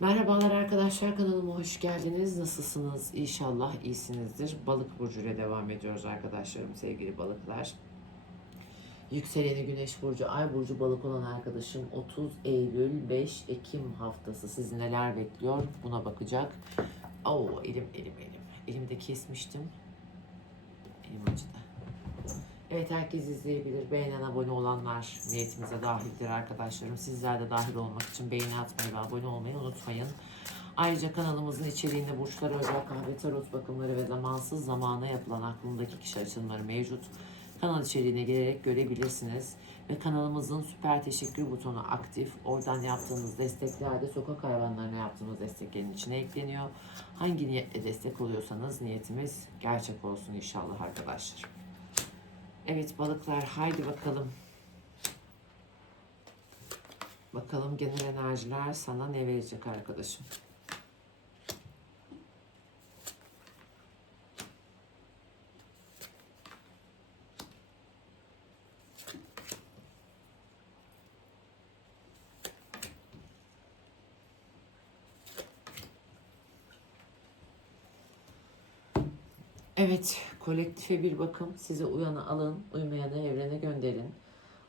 Merhabalar arkadaşlar kanalıma hoş geldiniz. Nasılsınız? İnşallah iyisinizdir. Balık burcu ile devam ediyoruz arkadaşlarım, sevgili balıklar. Yükseleni Güneş burcu, Ay burcu balık olan arkadaşım 30 Eylül 5 Ekim haftası sizi neler bekliyor buna bakacak. Oo elim elim elim. Elimde kesmiştim. Elim acıdı. Evet herkes izleyebilir. Beğenen abone olanlar niyetimize dahildir arkadaşlarım. Sizler de dahil olmak için beğeni atmayı ve abone olmayı unutmayın. Ayrıca kanalımızın içeriğinde burçlara özel kahve tarot bakımları ve zamansız zamana yapılan aklındaki kişi açılımları mevcut. Kanal içeriğine gelerek görebilirsiniz. Ve kanalımızın süper teşekkür butonu aktif. Oradan yaptığınız destekler de sokak hayvanlarına yaptığımız desteklerin içine ekleniyor. Hangi niyetle destek oluyorsanız niyetimiz gerçek olsun inşallah arkadaşlar. Evet balıklar haydi bakalım. Bakalım genel enerjiler sana ne verecek arkadaşım. Evet, kolektife bir bakım. Size uyanı alın, uymayanı evrene gönderin.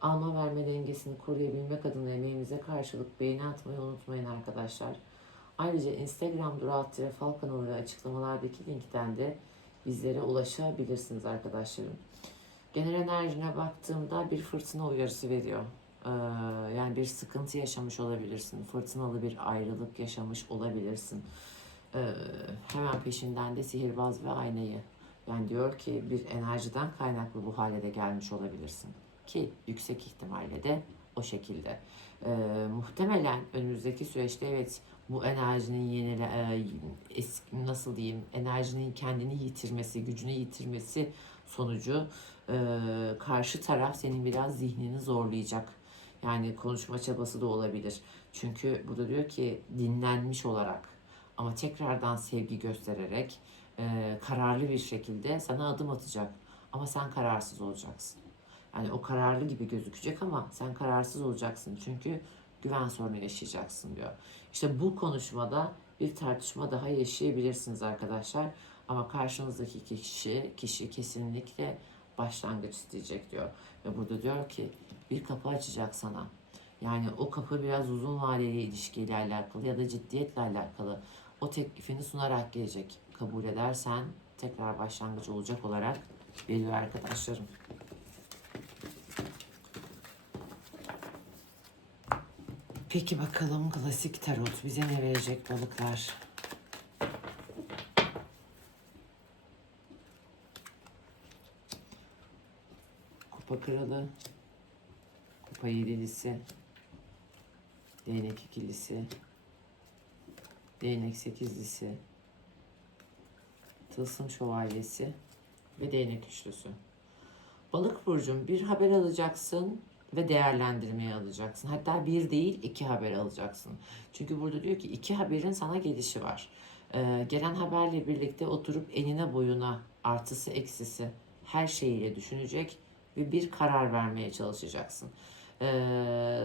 Alma verme dengesini koruyabilmek adına emeğinize karşılık beğeni atmayı unutmayın arkadaşlar. Ayrıca Instagram Dural Falcon ve açıklamalardaki linkten de bizlere ulaşabilirsiniz arkadaşlarım. Genel enerjine baktığımda bir fırtına uyarısı veriyor. Ee, yani bir sıkıntı yaşamış olabilirsin. Fırtınalı bir ayrılık yaşamış olabilirsin. Ee, hemen peşinden de sihirbaz ve aynayı. Yani diyor ki bir enerjiden kaynaklı bu hale de gelmiş olabilirsin. Ki yüksek ihtimalle de o şekilde. Ee, muhtemelen önümüzdeki süreçte evet bu enerjinin yenile e, eski, nasıl diyeyim enerjinin kendini yitirmesi, gücünü yitirmesi sonucu e, karşı taraf senin biraz zihnini zorlayacak. Yani konuşma çabası da olabilir. Çünkü burada diyor ki dinlenmiş olarak ama tekrardan sevgi göstererek e, kararlı bir şekilde sana adım atacak. Ama sen kararsız olacaksın. Yani o kararlı gibi gözükecek ama sen kararsız olacaksın. Çünkü güven sorunu yaşayacaksın diyor. İşte bu konuşmada bir tartışma daha yaşayabilirsiniz arkadaşlar. Ama karşınızdaki kişi, kişi kesinlikle başlangıç isteyecek diyor. Ve burada diyor ki bir kapı açacak sana. Yani o kapı biraz uzun vadeli ilişkiyle alakalı ya da ciddiyetle alakalı. O teklifini sunarak gelecek. Kabul edersen tekrar başlangıç olacak olarak veriyor arkadaşlarım. Peki bakalım klasik tarot bize ne verecek balıklar? Kupa kralı, kupa yedilisi, değnek ikilisi, değnek sekizlisi, tılsım şövalyesi ve değnek üçlüsü. Balık burcum bir haber alacaksın ve değerlendirmeye alacaksın. Hatta bir değil iki haber alacaksın. Çünkü burada diyor ki iki haberin sana gelişi var. Ee, gelen haberle birlikte oturup enine boyuna artısı eksisi her şeyiyle düşünecek ve bir karar vermeye çalışacaksın.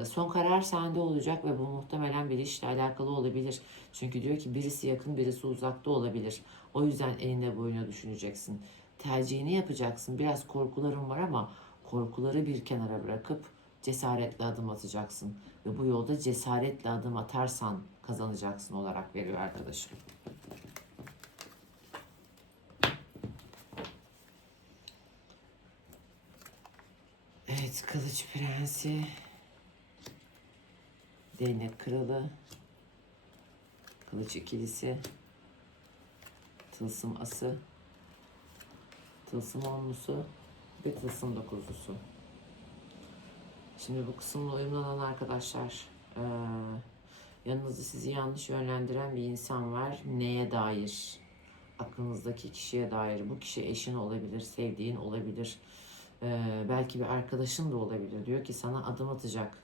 Son karar sende olacak ve bu muhtemelen bir işle alakalı olabilir. Çünkü diyor ki birisi yakın birisi uzakta olabilir. O yüzden enine boyuna düşüneceksin. Tercihini yapacaksın. Biraz korkuların var ama korkuları bir kenara bırakıp cesaretle adım atacaksın. Ve bu yolda cesaretle adım atarsan kazanacaksın olarak veriyor arkadaşım. Evet, Kılıç Prensi, Değnek Kralı, Kılıç İkilisi, Tılsım Ası, Tılsım Onlusu ve Tılsım Dokuzlusu. Şimdi bu kısımla uyumlanan arkadaşlar, eee, yanınızda sizi yanlış yönlendiren bir insan var. Neye dair? Aklınızdaki kişiye dair. Bu kişi eşin olabilir, sevdiğin olabilir. Eee, belki bir arkadaşın da olabilir. Diyor ki sana adım atacak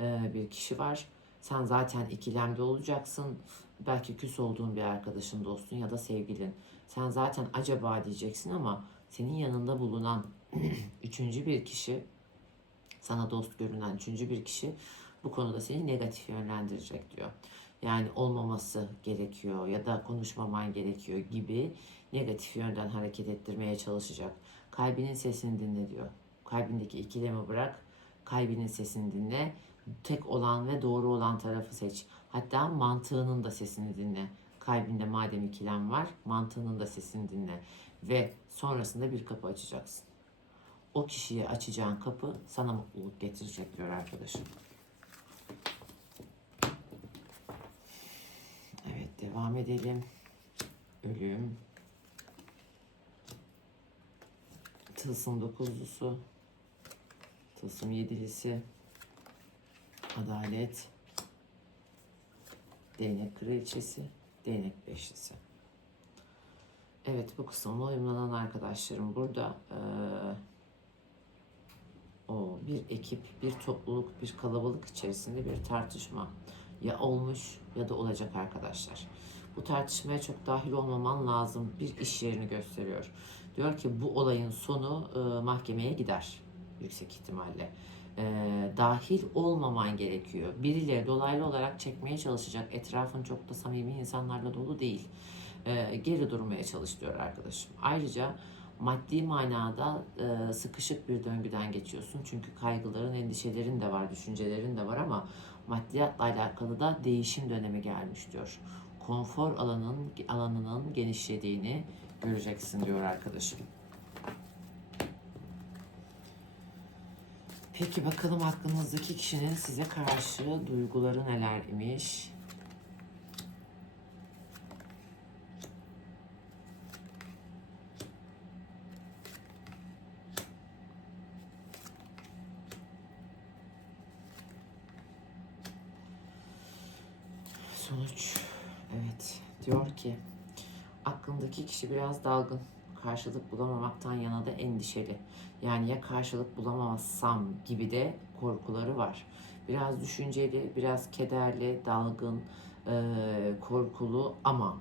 eee, bir kişi var. Sen zaten ikilemde olacaksın. Belki küs olduğun bir arkadaşın, dostun ya da sevgilin. Sen zaten acaba diyeceksin ama senin yanında bulunan üçüncü bir kişi sana dost görünen üçüncü bir kişi bu konuda seni negatif yönlendirecek diyor. Yani olmaması gerekiyor ya da konuşmaman gerekiyor gibi negatif yönden hareket ettirmeye çalışacak. Kalbinin sesini dinle diyor. Kalbindeki ikilemi bırak, kalbinin sesini dinle. Tek olan ve doğru olan tarafı seç. Hatta mantığının da sesini dinle. Kalbinde madem ikilem var, mantığının da sesini dinle. Ve sonrasında bir kapı açacaksın. O kişiye açacağın kapı sana mutluluk getirecek diyor arkadaşım. Evet devam edelim. Ölüm. Tılsım dokuzlusu. Tılsım yedilisi. Adalet. Değnek kraliçesi. Değnek beşlisi. Evet bu kısımla uyumlanan arkadaşlarım burada eee, o bir ekip, bir topluluk, bir kalabalık içerisinde bir tartışma ya olmuş ya da olacak arkadaşlar. Bu tartışmaya çok dahil olmaman lazım. Bir iş yerini gösteriyor. Diyor ki bu olayın sonu e, mahkemeye gider yüksek ihtimalle. E, dahil olmaman gerekiyor. Birileri dolaylı olarak çekmeye çalışacak. Etrafın çok da samimi insanlarla dolu değil. E, geri durmaya çalış diyor arkadaşım. Ayrıca maddi manada e, sıkışık bir döngüden geçiyorsun. Çünkü kaygıların, endişelerin de var, düşüncelerin de var ama maddiyatla alakalı da değişim dönemi gelmiş diyor. Konfor alanın alanının genişlediğini göreceksin diyor arkadaşım. Peki bakalım aklınızdaki kişinin size karşı duyguları neler imiş? Sonuç evet diyor ki aklındaki kişi biraz dalgın. Karşılık bulamamaktan yana da endişeli. Yani ya karşılık bulamazsam gibi de korkuları var. Biraz düşünceli, biraz kederli, dalgın, e, korkulu ama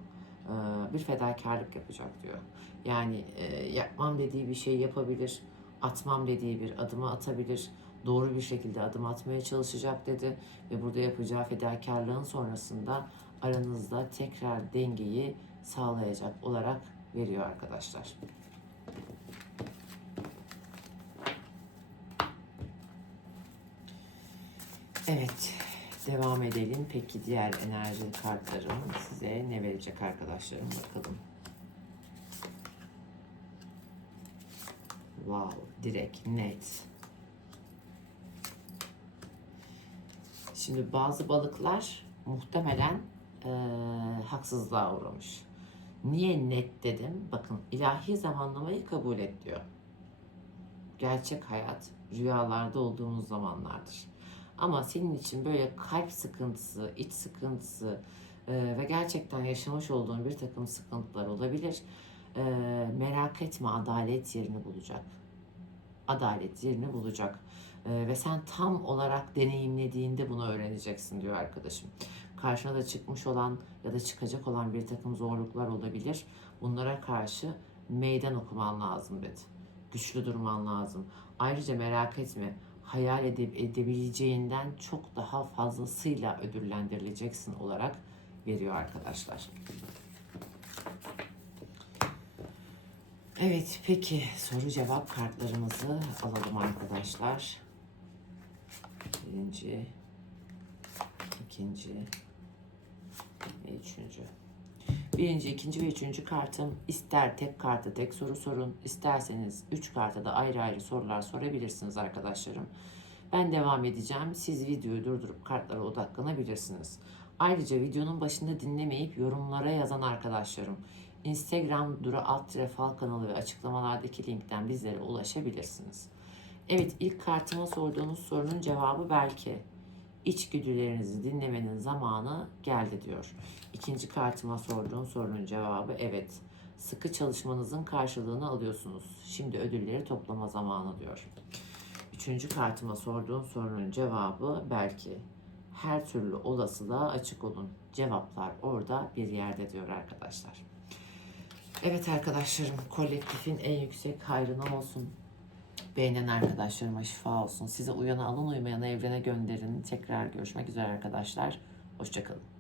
e, bir fedakarlık yapacak diyor. Yani e, yapmam dediği bir şey yapabilir, atmam dediği bir adımı atabilir, doğru bir şekilde adım atmaya çalışacak dedi ve burada yapacağı fedakarlığın sonrasında aranızda tekrar dengeyi sağlayacak olarak veriyor arkadaşlar. Evet, devam edelim. Peki diğer enerji kartlarım size ne verecek arkadaşlarım bakalım. Wow, direkt net. Şimdi bazı balıklar muhtemelen eee, haksızlığa uğramış. Niye net dedim? Bakın ilahi zamanlamayı kabul et diyor. Gerçek hayat rüyalarda olduğumuz zamanlardır. Ama senin için böyle kalp sıkıntısı, iç sıkıntısı eee, ve gerçekten yaşamış olduğun bir takım sıkıntılar olabilir. Eee, merak etme adalet yerini bulacak. Adalet yerini bulacak. Ee, ve sen tam olarak deneyimlediğinde bunu öğreneceksin diyor arkadaşım. Karşına da çıkmış olan ya da çıkacak olan bir takım zorluklar olabilir. Bunlara karşı meydan okuman lazım dedi. Güçlü durman lazım. Ayrıca merak etme hayal edip edebileceğinden çok daha fazlasıyla ödüllendirileceksin olarak veriyor arkadaşlar. Evet peki soru cevap kartlarımızı alalım arkadaşlar. Birinci, ikinci ve üçüncü. Birinci, ikinci ve üçüncü kartım ister tek kartı tek soru sorun, isterseniz üç karta da ayrı ayrı sorular sorabilirsiniz arkadaşlarım. Ben devam edeceğim. Siz videoyu durdurup kartlara odaklanabilirsiniz. Ayrıca videonun başında dinlemeyip yorumlara yazan arkadaşlarım Instagram Dura Alt Fal kanalı ve açıklamalardaki linkten bizlere ulaşabilirsiniz. Evet ilk kartıma sorduğunuz sorunun cevabı belki. İçgüdülerinizi dinlemenin zamanı geldi diyor. İkinci kartıma sorduğun sorunun cevabı evet. Sıkı çalışmanızın karşılığını alıyorsunuz. Şimdi ödülleri toplama zamanı diyor. Üçüncü kartıma sorduğun sorunun cevabı belki. Her türlü olasılığa açık olun. Cevaplar orada bir yerde diyor arkadaşlar. Evet arkadaşlarım kolektifin en yüksek hayrına olsun. Beğenen arkadaşlarıma şifa olsun. Size uyanı alın, uymayanı evrene gönderin. Tekrar görüşmek üzere arkadaşlar. Hoşçakalın.